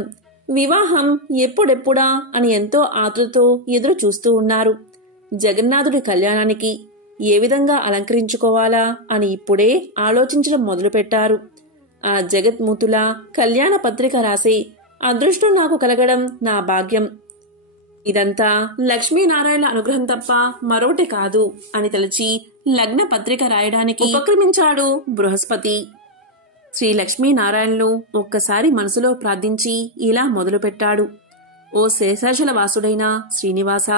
వివాహం ఎప్పుడెప్పుడా అని ఎంతో ఆతృతతో ఎదురు చూస్తూ ఉన్నారు. జగన్నాథుడి కళ్యాణానికి ఏ విధంగా అలంకరించుకోవాలా అని ఇప్పుడే ఆలోచించడం మొదలుపెట్టారు. ఆ జగత్మూతుల కళ్యాణ పత్రిక రాసే అదృష్టం నాకు కలగడం నా భాగ్యం. ఇదంతా లక్ష్మీనారాయణ అనుగ్రహం తప్ప మరొకటి కాదు అని తలచి లగ్న పత్రిక రాయడానికి ఉపక్రమించాడు బృహస్పతి. శ్రీ లక్ష్మీనారాయణలు ఒక్కసారి మనసులో ప్రార్థించి ఇలా మొదలుపెట్టాడు. ఓ శేషాచల వాసుడైన శ్రీనివాస,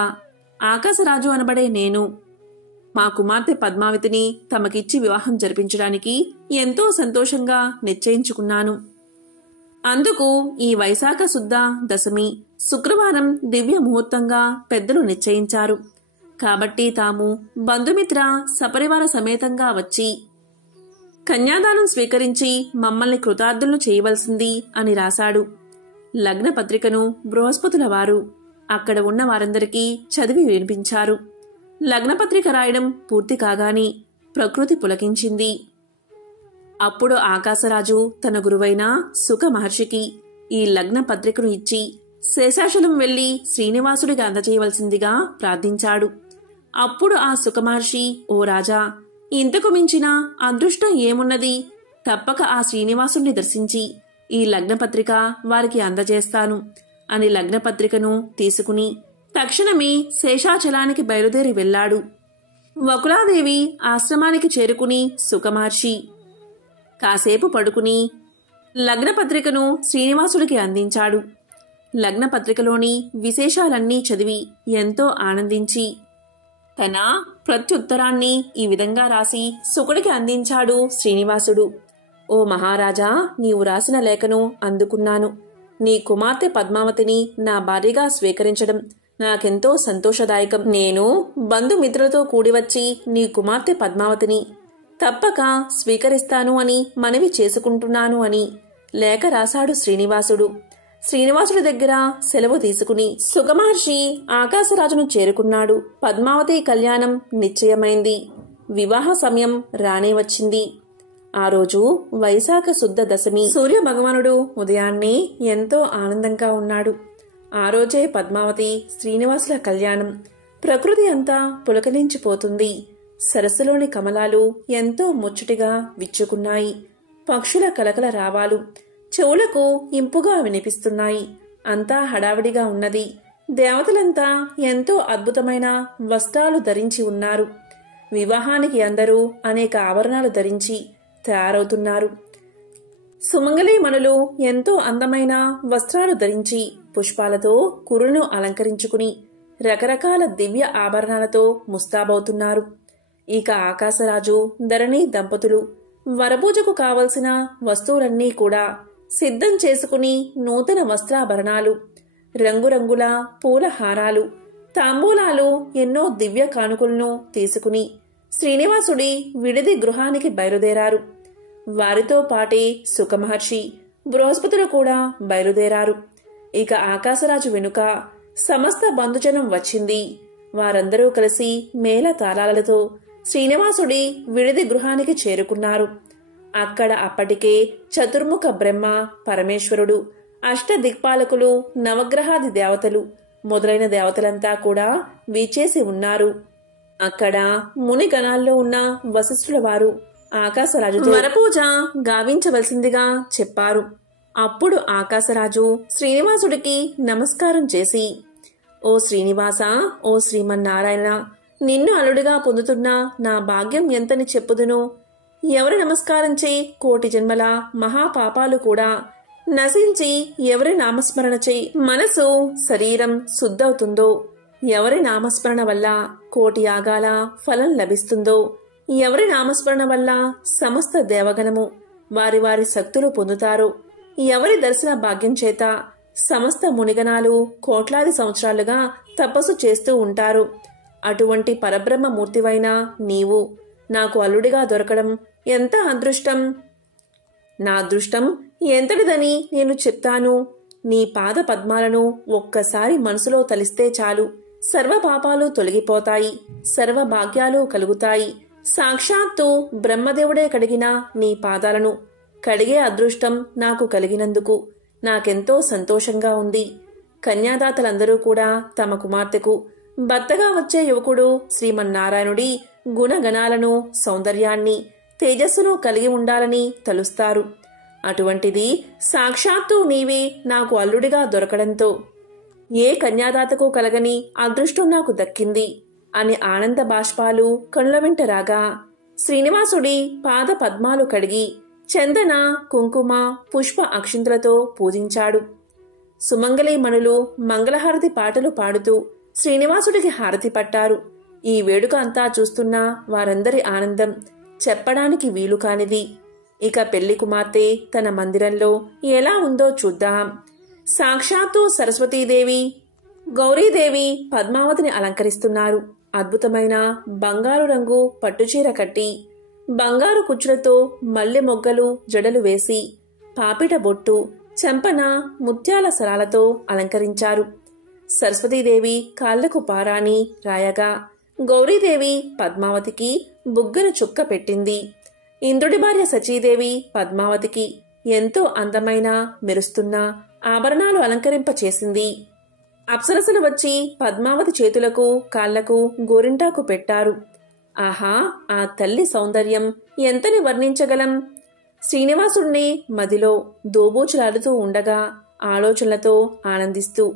ఆకాశరాజు అనబడే నేను మా కుమార్తె పద్మావతిని తమకిచ్చి వివాహం జరిపించడానికి ఎంతో సంతోషంగా నిశ్చయించుకున్నాను. అందుకు ఈ వైశాఖ శుద్ధ దశమి శుక్రవారం దివ్య ముహూర్తంగా పెద్దలు నిశ్చయించారు. కాబట్టి తాము బంధుమిత్ర సపరివార సమేతంగా వచ్చి కన్యాదానం స్వీకరించి మమ్మల్ని కృతార్థులను చేయవలసింది అని రాశాడు. లగ్న పత్రికను బృహస్పతుల వారు అక్కడ ఉన్న వారందరికీ చదివి వినిపించారు. లగ్నపత్రిక రాయడం పూర్తి కాగానే ప్రకృతి పులకించింది. అప్పుడు ఆకాశరాజు తన గురువైన సుఖ మహర్షికి ఈ లగ్న పత్రికను ఇచ్చి శేషాచలం వెళ్లి శ్రీనివాసుడికి అందజేయవలసిందిగా ప్రార్థించాడు. అప్పుడు ఆ సుఖ మహర్షి, ఓ రాజా, ఇంతకు మించిన అదృష్టం ఏమున్నది? తప్పక ఆ శ్రీనివాసుణ్ణి దర్శించి ఈ లగ్నపత్రిక వారికి అందజేస్తాను అని లగ్నపత్రికను తీసుకుని తక్షణమే శేషాచలానికి బయలుదేరి వెళ్లాడు. వకులాదేవి ఆశ్రమానికి చేరుకుని సుఖమహర్షి కాసేపు పడుకుని లగ్నపత్రికను శ్రీనివాసుడికి అందించాడు. లగ్నపత్రికలోని విశేషాలన్నీ చదివి ఎంతో ఆనందించి తన ప్రత్యుత్తరాన్ని ఈ విధంగా రాసి సుకుడికి అందించాడు శ్రీనివాసుడు. ఓ మహారాజా, నీవు రాసిన లేఖను అందుకున్నాను. నీ కుమార్తె పద్మావతిని నా భార్యగా స్వీకరించడం నాకెంతో సంతోషదాయకం. నేను బంధుమిత్రులతో కూడివచ్చి నీ కుమార్తె పద్మావతిని తప్పక స్వీకరిస్తాను అని మనవి చేసుకుంటున్నాను అని లేఖ రాశాడు శ్రీనివాసుడు. శ్రీనివాసుడి దగ్గర సెలవు తీసుకుని సుఖమహర్షి ఆకాశరాజును చేరుకున్నాడు. పద్మావతి కళ్యాణం నిశ్చయమైంది. వివాహ సమయం రానే వచ్చింది. ఆ రోజు వైశాఖ శుద్ధ దశమి. సూర్య భగవానుడు ఉదయాన్నే ఎంతో ఆనందంగా ఉన్నాడు. ఆ రోజే పద్మావతి శ్రీనివాసుల కళ్యాణం. ప్రకృతి అంతా పులకలించిపోతుంది. సరస్సులోని కమలాలు ఎంతో ముచ్చటిగా విచ్చుకున్నాయి. పక్షుల కలకల రావాలు చెవులకు ఇంపుగా వినిపిస్తున్నాయి. అంతా హడావిడిగా ఉన్నది. దేవతలంతా ఎంతో అద్భుతమైన వస్త్రాలు ధరించి ఉన్నారు. వివాహానికి అందరూ అనేక ఆభరణాలు ధరించి తయారవుతున్నారు. సుమంగళీమణులు ఎంతో అందమైన వస్త్రాలు ధరించి పుష్పాలతో కురులను అలంకరించుకుని రకరకాల దివ్య ఆభరణాలతో ముస్తాబవుతున్నారు. ఇక ఆకాశరాజు ధరణి దంపతులు వరపూజకు కావలసిన వస్తువులన్నీ కూడా సిద్ధం చేసుకుని నూతన వస్త్రాభరణాలు, రంగురంగుల పూల హారాలు, తాంబూలాలు, ఎన్నో దివ్య కానుకలను తీసుకుని శ్రీనివాసుడి విడిది గృహానికి బయలుదేరారు. వారితో పాటే సుఖమహర్షి, బృహస్పతులు కూడా బయలుదేరారు. ఇక ఆకాశరాజు వెనుక సమస్త బంధుజనం వచ్చింది. వారందరూ కలిసి మేళ తాళాలతో శ్రీనివాసుడి విడిది గృహానికి చేరుకున్నారు. అక్కడ అప్పటికే చతుర్ముఖ బ్రహ్మ, పరమేశ్వరుడు, అష్టదిక్పాలకులు, నవగ్రహాది దేవతలు మొదలైన దేవతలంతా కూడా వీచేసి ఉన్నారు. అక్కడ మునిగణాల్లో ఉన్న వశిష్ఠుల వారు ఆకాశరాజుతో వరపూజ గావించవలసిందిగా చెప్పారు. అప్పుడు ఆకాశరాజు శ్రీనివాసుడికి నమస్కారం చేసి, ఓ శ్రీనివాస, ఓ శ్రీమన్నారాయణ, నిన్ను అల్లుడిగా పొందుతున్న నా భాగ్యం ఎంతని చెప్పుదును. ఎవరి నమస్కారంచే కోటి జన్మల మహాపాపాలు కూడా నశించి ఎవరి నామస్మరణ చే మనసు శరీరం శుద్ధవుతుందో, ఎవరి నామస్మరణ వల్ల కోటి యాగాల ఫలం లభిస్తుందో, ఎవరి నామస్మరణ వల్ల సమస్త దేవగణము వారి వారి శక్తులు పొందుతారో, ఎవరి దర్శన భాగ్యం చేత సమస్త మునిగణాలు కోట్లాది సంవత్సరాలుగా తపస్సు చేస్తూ ఉంటారు. అటువంటి పరబ్రహ్మ మూర్తివైన నీవు నాకు అల్లుడిగా దొరకడం ఎంత అదృష్టం. నా అదృష్టం ఎంతటిదని నేను చెప్తాను. నీ పాద పద్మాలను ఒక్కసారి మనసులో తలిస్తే చాలు, సర్వ పాపాలు తొలగిపోతాయి, సర్వ భాగ్యాలు కలుగుతాయి. సాక్షాత్తు బ్రహ్మదేవుడే కడిగిన నీ పాదాలను కడిగే అదృష్టం నాకు కలిగినందుకు నాకెంతో సంతోషంగా ఉంది. కన్యాదాతలందరూ కూడా తమ కుమార్తెకు భర్తగా వచ్చే యువకుడు శ్రీమన్నారాయణుడి గుణగణాలను, సౌందర్యాన్ని, తేజస్సును కలిగి ఉండాలని తలుస్తారు. అటువంటిది సాక్షాత్తు నీవే నాకు అల్లుడిగా దొరకడంతో ఏ కన్యాదాతకు కలగని అదృష్టం నాకు దక్కింది అని ఆనంద బాష్పాలు కనుల వెంట రాగా శ్రీనివాసుడి పాద పద్మాలు కడిగి చందన, కుంకుమ, పుష్ప అక్షింతలతో పూజించాడు. సుమంగళీమణులు మంగళహారతి పాటలు పాడుతూ శ్రీనివాసుడికి హారతి పట్టారు. ఈ వేడుక అంతా చూస్తున్న వారందరి ఆనందం చెప్పడానికి వీలు కానిది. ఇక పెళ్లి కుమార్తె తన మందిరంలో ఎలా ఉందో చూద్దాం. సాక్షాత్తు సరస్వతీదేవి, గౌరీదేవి పద్మావతిని అలంకరిస్తున్నారు. అద్భుతమైన బంగారు రంగు పట్టుచీర కట్టి బంగారు కుచ్చులతో మల్లె మొగ్గలు జడలు వేసి పాపిట బొట్టు, చెంపన ముత్యాల సరాలతో అలంకరించారు. సరస్వతీదేవి కాళ్లకు పారాణి రాయగా గౌరీదేవి పద్మావతికి బుగ్గన చుక్క పెట్టింది. ఇంద్రుడి భార్య సచీదేవి పద్మావతికి ఎంతో అందమైన మెరుస్తున్న ఆభరణాలు అలంకరింపచేసింది. అప్సరసలు వచ్చి పద్మావతి చేతులకు కాళ్లకు గోరింటాకు పెట్టారు. ఆహా, ఆ తల్లి సౌందర్యం ఎంతని వర్ణించగలం. శ్రీనివాసుణ్ణి మదిలో దోబూచులాడుతూ ఉండగా ఆలోచనలతో ఆనందిస్తూ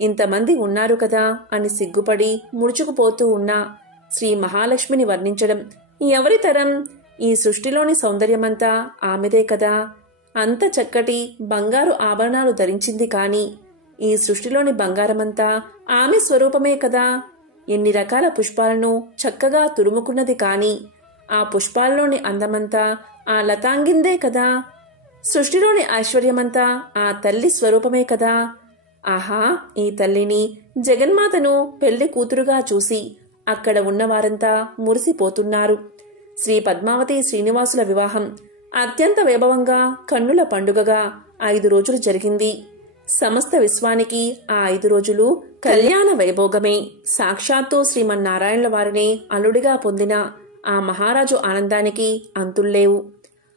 ఇంతమంది ఉన్నారు కదా అని సిగ్గుపడి ముడుచుకుపోతూ ఉన్న శ్రీ మహాలక్ష్మిని వర్ణించడం ఎవరి తరం? ఈ సృష్టిలోని సౌందర్యమంతా ఆమెదే కదా. అంత చక్కటి బంగారు ఆభరణాలు ధరించింది కాని ఈ సృష్టిలోని బంగారమంతా ఆమె స్వరూపమే కదా. ఎన్ని రకాల పుష్పాలను చక్కగా తురుముకున్నది కాని ఆ పుష్పాల్లోని అందమంతా ఆ లతాంగిందే కదా. సృష్టిలోని ఐశ్వర్యమంతా ఆ తల్లి స్వరూపమే కదా. ఆహా, ఈ తల్లిని జగన్మాతను పెళ్లి కూతురుగా చూసి అక్కడ ఉన్నవారంతా మురిసిపోతున్నారు. శ్రీ పద్మావతి శ్రీనివాసుల వివాహం అత్యంత వైభవంగా కన్నుల పండుగగా 5 రోజులు జరిగింది. సమస్త విశ్వానికి ఆ 5 రోజులు కళ్యాణ వైభోగమే. సాక్షాత్తు శ్రీమన్నారాయణుల వారిని అల్లుడిగా పొందిన ఆ మహారాజు ఆనందానికి అంతుల్లేవు.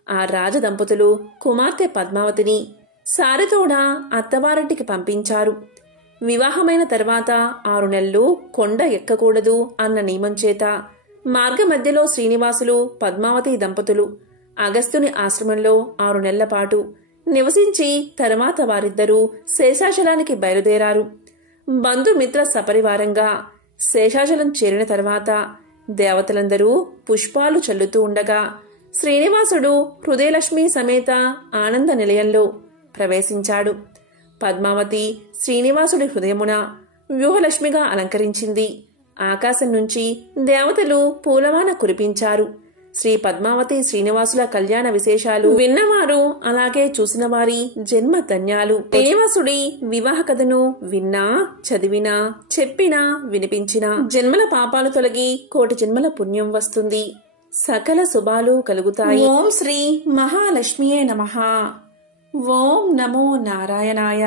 ఆ రాజదంపతులు కుమార్తె పద్మావతిని సారెతోడ అత్తవారింటికి పంపించారు. వివాహమైన తర్వాత 6 నెలలు కొండ ఎక్కకూడదు అన్న నియమం చేత మార్గ మధ్యలో శ్రీనివాసులు పద్మావతి దంపతులు అగస్త్యుని ఆశ్రమంలో 6 నెలల పాటు నివసించి తర్వాత వారిద్దరూ శేషాచలానికి బయలుదేరారు. బంధుమిత్ర సపరివారంగా శేషాచలం చేరిన తర్వాత దేవతలందరూ పుష్పాలు చల్లుతూ ఉండగా శ్రీనివాసుడు హృదయలక్ష్మి సమేత ఆనంద నిలయంలో ప్రవేశించాడు. పద్మావతి శ్రీనివాసుడి హృదయమున వ్యూహలక్ష్మిగా అలంకరించింది. ఆకాశం నుంచి దేవతలు పూలవాన కురిపించారు. శ్రీ పద్మావతి శ్రీనివాసుల కళ్యాణ విశేషాలు విన్నవారు అలాగే చూసిన వారి జన్మ ధన్యాలు. శ్రీనివాసుడి వివాహ కథను విన్నా, చదివినా, చెప్పినా, వినిపించినా జన్మల పాపాలు తొలగి కోటి జన్మల పుణ్యం వస్తుంది. సకల శుభాలు కలుగుతాయి. ఓం శ్రీ మహాలక్ష్మియే నమః. ఓం నమో నారాయణాయ.